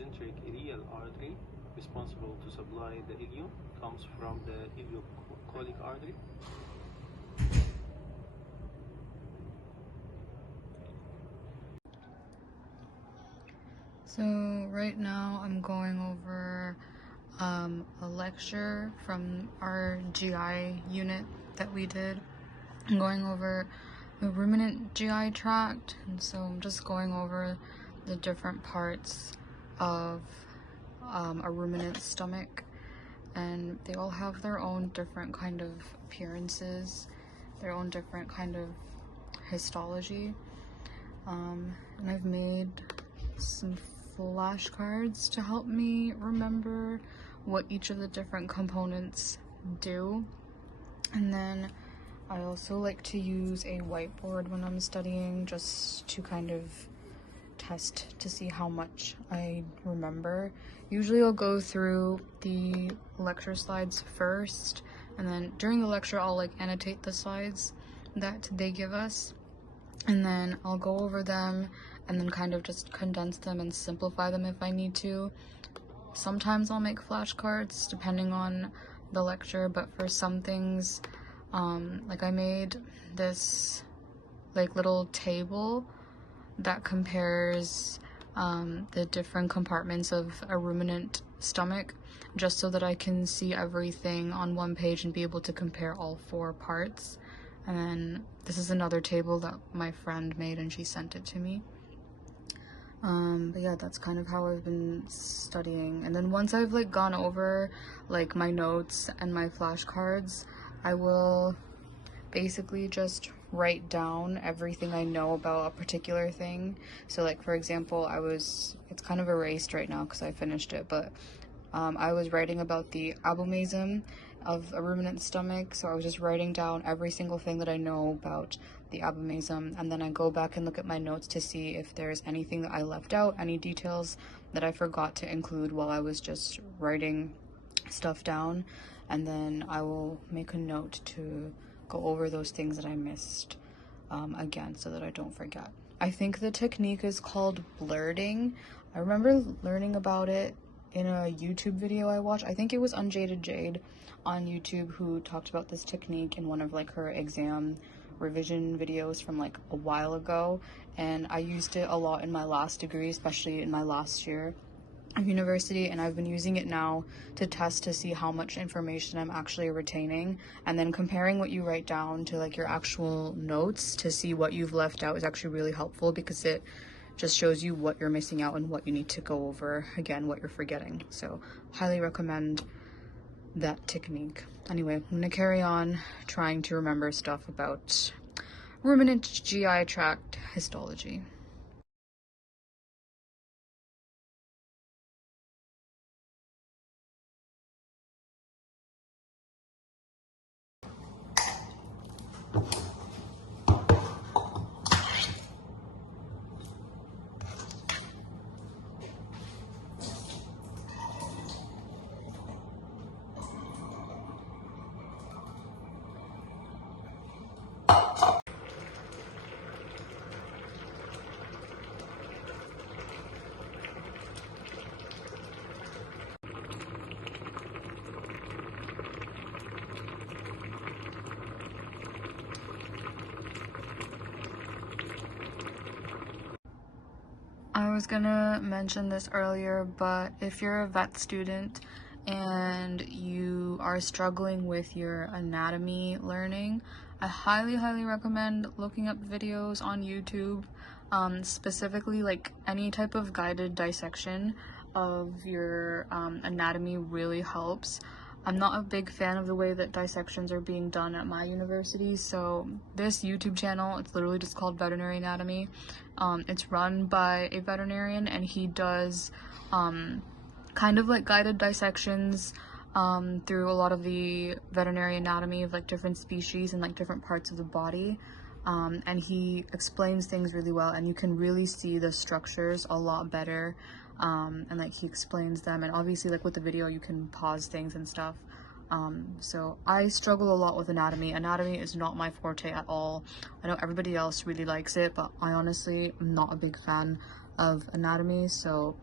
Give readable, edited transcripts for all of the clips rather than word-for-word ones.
mesenteric ileal artery, responsible to supply the ileum, comes from the ileocholic artery. So right now I'm going over a lecture from our GI unit that we did. I'm going over the ruminant GI tract, and so I'm just going over the different parts of a ruminant's stomach, and they all have their own different kind of appearances, their own different kind of histology, and I've made some flashcards to help me remember what each of the different components do. And then I also like to use a whiteboard when I'm studying, just to kind of test to see how much I remember. Usually I'll go through the lecture slides first, and then during the lecture I'll like annotate the slides that they give us, and then I'll go over them and then kind of just condense them and simplify them if I need to. Sometimes I'll make flashcards depending on the lecture, but for some things, like I made this like little table that compares the different compartments of a ruminant stomach, just so that I can see everything on one page and be able to compare all 4 parts. And then this is another table that my friend made and she sent it to me. But yeah, that's kind of how I've been studying. And then once I've like gone over like my notes and my flashcards, I will basically just write down everything I know about a particular thing. So like for example, it's kind of erased right now because I finished it, but I was writing about the abomasum of a ruminant stomach, so I was just writing down every single thing that I know about the abomasum, and then I go back and look at my notes to see if there's anything that I left out, any details that I forgot to include while I was just writing stuff down, and then I will make a note to go over those things that I missed again so that I don't forget. I think the technique is called blurting. I remember learning about it in a YouTube video I watched. I think it was Unjaded Jade on YouTube who talked about this technique in one of like her exam revision videos from like a while ago, and I used it a lot in my last degree, especially in my last year of university, and I've been using it now to test to see how much information I'm actually retaining, and then comparing what you write down to like your actual notes to see what you've left out is actually really helpful, because it just shows you what you're missing out and what you need to go over again, what you're forgetting. So highly recommend that technique. Anyway, I'm gonna carry on trying to remember stuff about ruminant GI tract histology. I was gonna mention this earlier, but if you're a vet student and you are struggling with your anatomy learning, I highly recommend looking up videos on YouTube, specifically like any type of guided dissection of your anatomy really helps. I'm not a big fan of the way that dissections are being done at my university, so this YouTube channel, it's literally just called Veterinary Anatomy. It's run by a veterinarian, and he does kind of like guided dissections through a lot of the veterinary anatomy of like different species and like different parts of the body. And he explains things really well, and you can really see the structures a lot better, and like he explains them, and obviously like with the video you can pause things and stuff. So I struggle a lot with anatomy. Anatomy is not my forte at all. I know everybody else really likes it, but I honestly am not a big fan of anatomy, so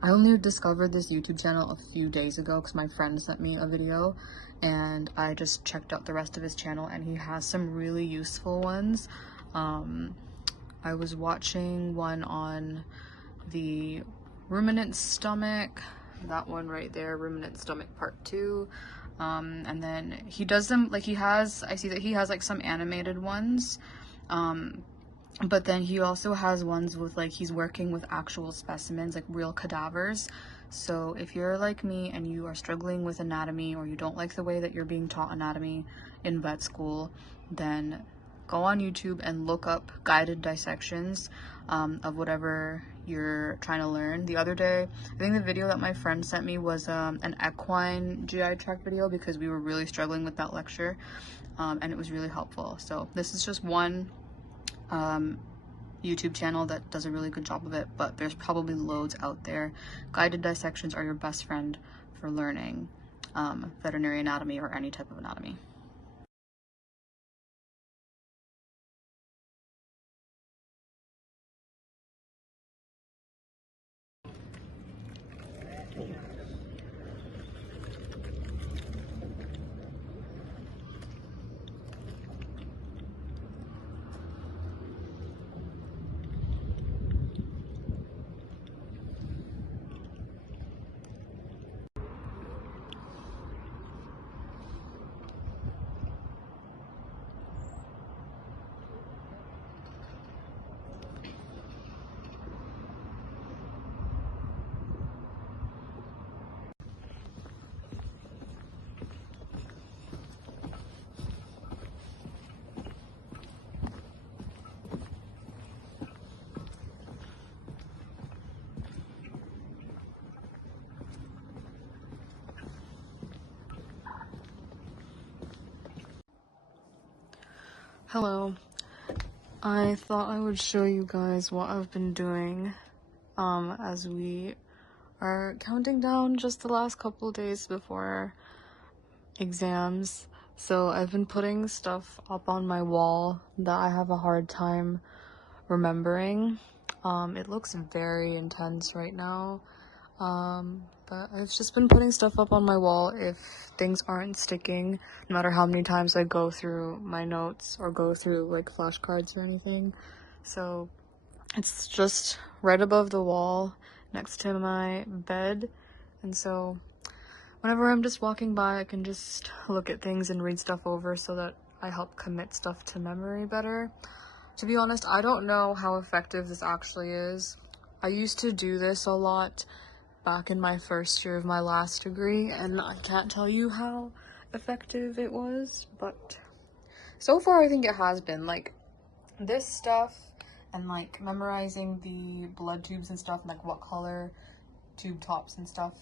I only discovered this YouTube channel a few days ago because my friend sent me a video, and I just checked out the rest of his channel, and he has some really useful ones. I was watching one on the ruminant stomach, that one right there, ruminant stomach part 2. And then he does them, like I see that he has like some animated ones. But then he also has ones with like, he's working with actual specimens, like real cadavers. So if you're like me and you are struggling with anatomy, or you don't like the way that you're being taught anatomy in vet school, then go on YouTube and look up guided dissections of whatever you're trying to learn. The other day, I think the video that my friend sent me was an equine GI tract video, because we were really struggling with that lecture, and it was really helpful. So this is just one YouTube channel that does a really good job of it, but there's probably loads out there. Guided dissections are your best friend for learning veterinary anatomy, or any type of anatomy. Hello. I thought I would show you guys what I've been doing as we are counting down just the last couple days before exams. So I've been putting stuff up on my wall that I have a hard time remembering. It looks very intense right now, but I've just been putting stuff up on my wall if things aren't sticking, no matter how many times I go through my notes or go through like flashcards or anything. So it's just right above the wall next to my bed, and so whenever I'm just walking by, I can just look at things and read stuff over, so that I help commit stuff to memory better. To be honest, I don't know how effective this actually is. I used to do this a lot back in my first year of my last degree, and I can't tell you how effective it was, but so far I think it has been. Like, this stuff and like memorizing the blood tubes and stuff, and like what color tube tops and stuff,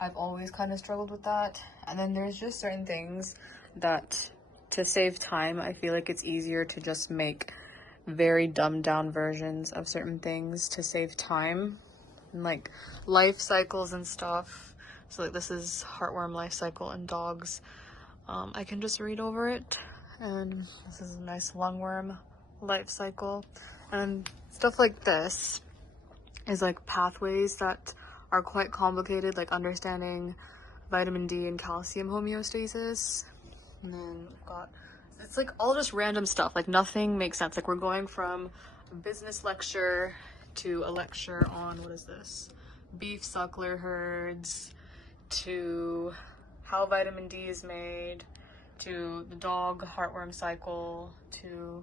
I've always kind of struggled with that. And then there's just certain things that, to save time, I feel like it's easier to just make very dumbed down versions of certain things to save time, and like life cycles and stuff. So like, this is heartworm life cycle in dogs. I can just read over it, and this is a nice lungworm life cycle. And stuff like this is like pathways that are quite complicated, like understanding vitamin D and calcium homeostasis. And then we've got, it's like all just random stuff, like nothing makes sense. Like, we're going from a business lecture to a lecture on, what is this, beef suckler herds, to how vitamin D is made, to the dog heartworm cycle, to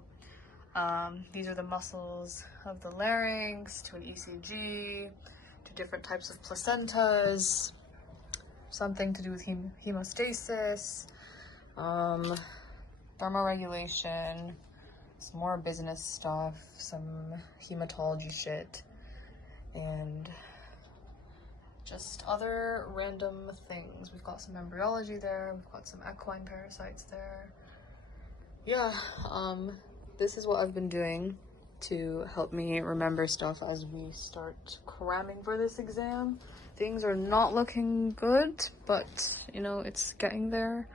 these are the muscles of the larynx, to an ECG, to different types of placentas, something to do with hemostasis, thermoregulation, some more business stuff, some hematology shit, and just other random things. We've got some embryology there, we've got some equine parasites there. Yeah, this is what I've been doing to help me remember stuff as we start cramming for this exam. Things are not looking good, but you know, it's getting there.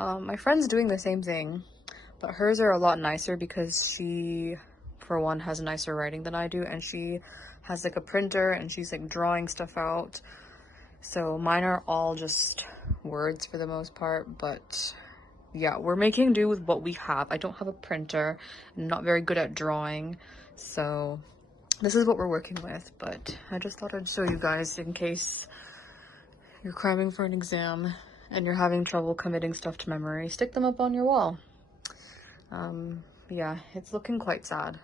My friend's doing the same thing, but hers are a lot nicer because she, for one, has nicer writing than I do, and she has like a printer and she's like drawing stuff out. So mine are all just words for the most part, but yeah, we're making do with what we have. I don't have a printer. I'm not very good at drawing, so this is what we're working with. But I just thought I'd show you guys in case you're cramming for an exam and you're having trouble committing stuff to memory. Stick them up on your wall. Yeah, it's looking quite sad.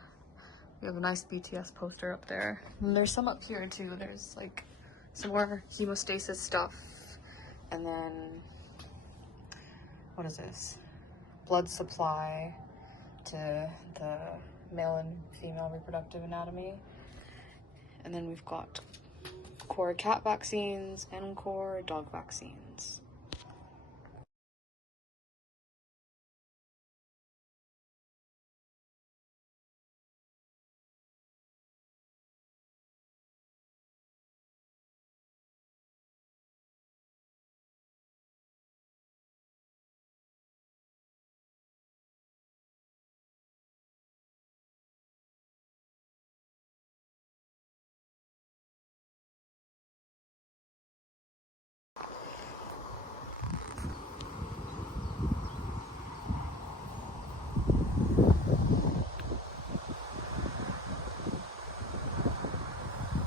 We have a nice BTS poster up there. And there's some up here too. There's like some more hemostasis stuff. And then, what is this? Blood supply to the male and female reproductive anatomy. And then we've got core cat vaccines and core dog vaccines.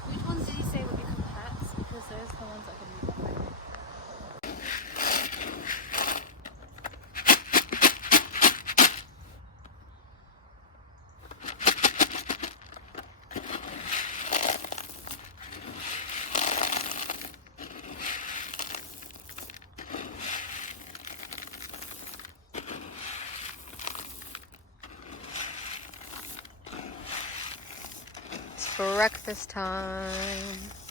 Which ones did you say would become pets? Because there's the ones that can be behind. It's breakfast time.